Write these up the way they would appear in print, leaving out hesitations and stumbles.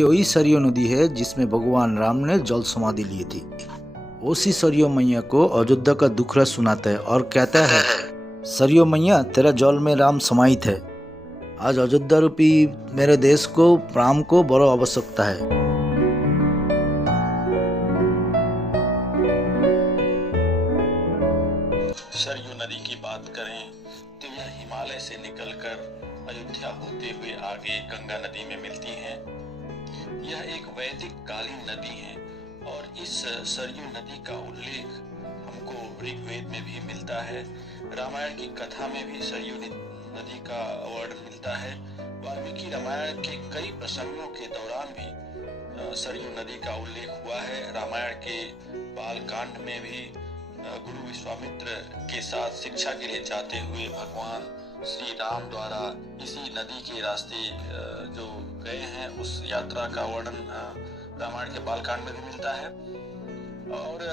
ये वही सरयू नदी है जिसमें भगवान राम ने जल समाधि ली थी। उसी सरयू मैया को अयोध्या का दुखड़ा सुनाता है और कहता है, सरयू मैया तेरा जल में राम समाहित है। आज अयोध्या रूपी मेरे देश को राम को बड़ा आवश्यकता है। सरयू नदी की बात करें तो यह हिमालय से निकलकर अयोध्या होते हुए आगे गंगा नदी में मिलती है। यह एक वैदिक कालीन नदी है और इस सरयू नदी का उल्लेख हमको ऋग्वेद में भी मिलता है। रामायण की कथा में भी सरयू नदी का वर्णन मिलता है। वाल्मीकि रामायण के कई प्रसंगों के दौरान भी सरयू नदी का उल्लेख हुआ है। रामायण के बाल कांड में भी गुरु विश्वामित्र के साथ शिक्षा के लिए जाते हुए भगवान श्री राम द्वारा इसी नदी के रास्ते जो गए हैं उस यात्रा का वर्णन रामायण के बालकांड में भी मिलता है। और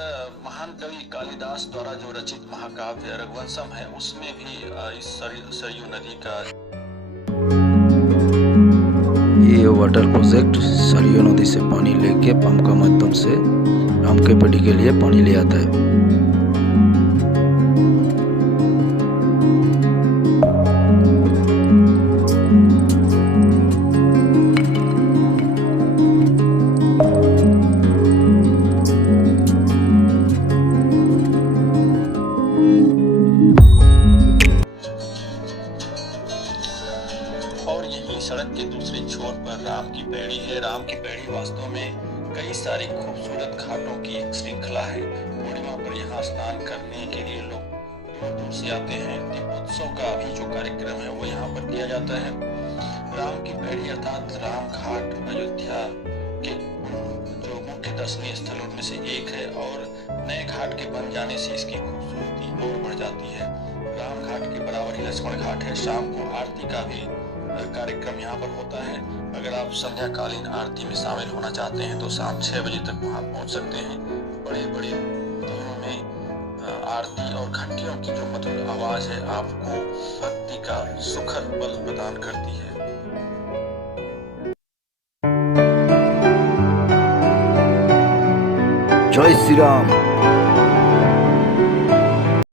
महान कवि कालिदास द्वारा जो रचित महाकाव्य रघुवंशम है उसमें भी इस सरयू नदी का ये वाटर प्रोजेक्ट सरयू नदी से पानी लेके पंप का माध्यम से राम के पेड़ी के लिए पानी ले आता है। और यही सड़क के दूसरे छोर पर राम की पैड़ी है। राम की पैड़ी वास्तव में कई सारी खूबसूरत घाटों की एक श्रृंखला है। पूर्णिमा पर यहाँ स्नान करने के लिए लोग दूर दूर से आते हैं। दीपोत्सव का भी जो कार्यक्रम है वो यहाँ पर किया जाता है। राम की पैड़ी अर्थात राम घाट अयोध्या के जो मुख्य दर्शनीय स्थलों में से एक है और नए घाट के बन जाने से इसकी खूबसूरती और बढ़ जाती है। राम घाट के बराबर ही लक्ष्मण घाट है। शाम को आरती का भी कार्यक्रम यहाँ पर होता है। अगर आप संध्याकालीन आरती में शामिल होना चाहते हैं तो शाम 6 बजे तक वहाँ पहुँच सकते हैं। बड़े बड़े दिनों में आरती और घंटियों की जो मधुर आवाज है आपको भक्ति का सुखद पल प्रदान करती है। जय श्री राम।